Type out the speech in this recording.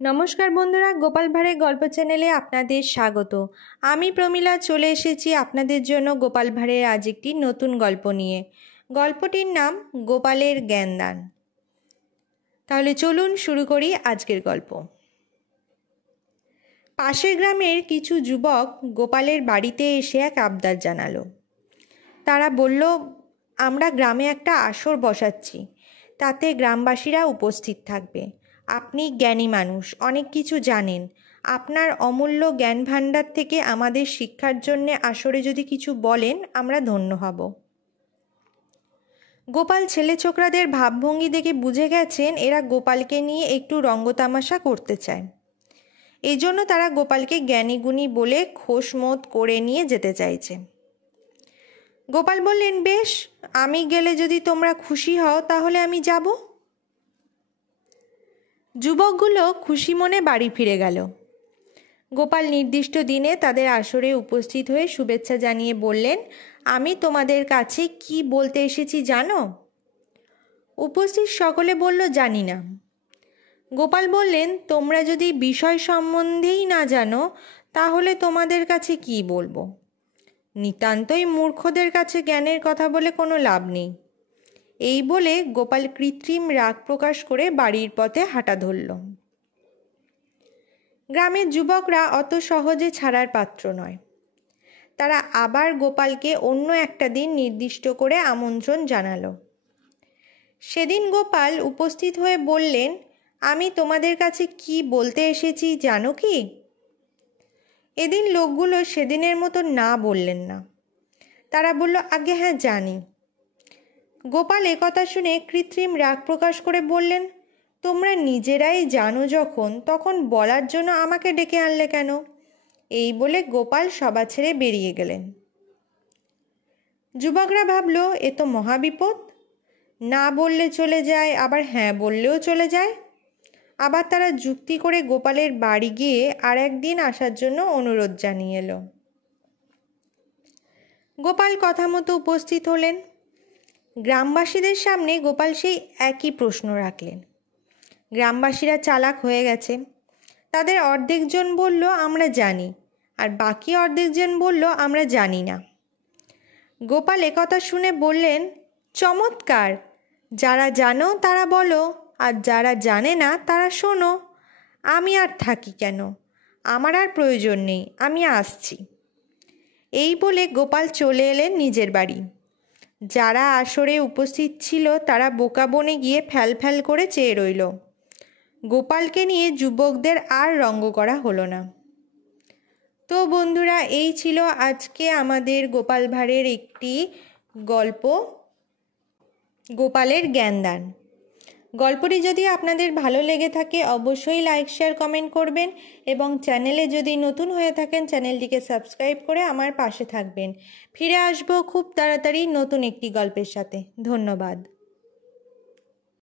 নমস্কার বন্ধুরা, গোপাল ভাঁড়ের গল্প চ্যানেলে আপনাদের স্বাগত। আমি প্রমীলা চলে এসেছি আপনাদের জন্য গোপাল ভাঁড়ের আজ একটি নতুন গল্প নিয়ে। গল্পটির নাম গোপালের জ্ঞানদান। তাহলে চলুন শুরু করি আজকের গল্প। পাশের গ্রামের কিছু যুবক গোপালের বাড়িতে এসে এক আবদার জানালো। তারা বলল, আমরা গ্রামে একটা আসর বসাচ্ছি, তাতে গ্রামবাসীরা উপস্থিত থাকবে। আপনি জ্ঞানী মানুষ, অনেক কিছু জানেন। আপনার অমূল্য জ্ঞান ভাণ্ডার থেকে আমাদের শিক্ষার জন্যে আসরে যদি কিছু বলেন, আমরা ধন্য হব। গোপাল ছেলে ছোকরাদের ভাবভঙ্গি দেখে বুঝে গেছেন এরা গোপালকে নিয়ে একটু রঙ্গতামাশা করতে চায়। এই জন্য তারা গোপালকে জ্ঞানীগুণী বলে খোশমত করে নিয়ে যেতে চাইছে। গোপাল বললেন, বেশ, আমি গেলে যদি তোমরা খুশি হও তাহলে আমি যাব। যুবকগুলো খুশি মনে বাড়ি ফিরে গেল। গোপাল নির্দিষ্ট দিনে তাদের আসরে উপস্থিত হয়ে শুভেচ্ছা জানিয়ে বললেন, আমি তোমাদের কাছে কি বলতে এসেছি জানো? উপস্থিত সকলে বলল, জানি না। গোপাল বললেন, তোমরা যদি বিষয় সম্বন্ধেই না জানো তাহলে তোমাদের কাছে কি বলবো? নিতান্তই মূর্খদের কাছে জ্ঞানের কথা বলে কোনো লাভ নেই। এই বলে গোপাল কৃত্রিম রাগ প্রকাশ করে বাড়ির পথে হাঁটা ধরল। গ্রামের যুবকরা অত সহজে ছাড়ার পাত্র নয়। তারা আবার গোপালকে অন্য একটা দিন নির্দিষ্ট করে আমন্ত্রণ জানালো। সেদিন গোপাল উপস্থিত হয়ে বললেন, আমি তোমাদের কাছে কি বলতে এসেছি জানো কি? এদিন লোকগুলো সেদিনের মতো না বললেন না। তারা বলল, আগে হ্যাঁ জানি। গোপাল একথা শুনে কৃত্রিম রাগ প্রকাশ করে বললেন, তোমরা নিজেরাই জানো যখন, তখন বলার জন্য আমাকে ডেকে আনলে কেন? এই বলে গোপাল সভা ছেড়ে বেরিয়ে গেলেন। যুবকরা ভাবলো, এ তো মহাবিপদ। না বললে চলে যায়, আবার হ্যাঁ বললেও চলে যায়। আবার তারা যুক্তি করে গোপালের বাড়ি গিয়ে আর একদিন আসার জন্য অনুরোধ জানিয়ে এলো। গোপাল কথা মতো উপস্থিত হলেন। গ্রামবাসীদের সামনে গোপাল সেই একই প্রশ্ন রাখলেন। গ্রামবাসীরা চালাক হয়ে গেছে। তাদের অর্ধেকজন বলল, আমরা জানি, আর বাকি অর্ধেকজন বলল, আমরা জানি না। গোপাল একথা শুনে বললেন, চমৎকার! যারা জানো তারা বলো, আর যারা জানে না তারা শোনো। আমি আর থাকি কেন? আমার আর প্রয়োজন নেই, আমি আসছি। এই বলে গোপাল চলে এলেন নিজের বাড়ি। যারা আসরে উপস্থিত ছিল তারা বোকা বনে গিয়ে ফ্যাল ফ্যাল করে চেয়ে রইল। গোপালকে নিয়ে যুবকদের আর রঙ্গ করা হলো না। তো বন্ধুরা, এই ছিল আজকে আমাদের গোপাল ভাঁড়ের একটি গল্প, গোপালের জ্ঞানদান। গল্পটি যদি আপনাদের ভালো লেগে থাকে অবশ্যই লাইক, শেয়ার, কমেন্ট করবেন এবং চ্যানেলে যদি নতুন হয়ে থাকেন চ্যানেলটিকে সাবস্ক্রাইব করে আমার পাশে থাকবেন। ফিরে আসবো খুব তাড়াতাড়ি নতুন একটি গল্পের সাথে। ধন্যবাদ।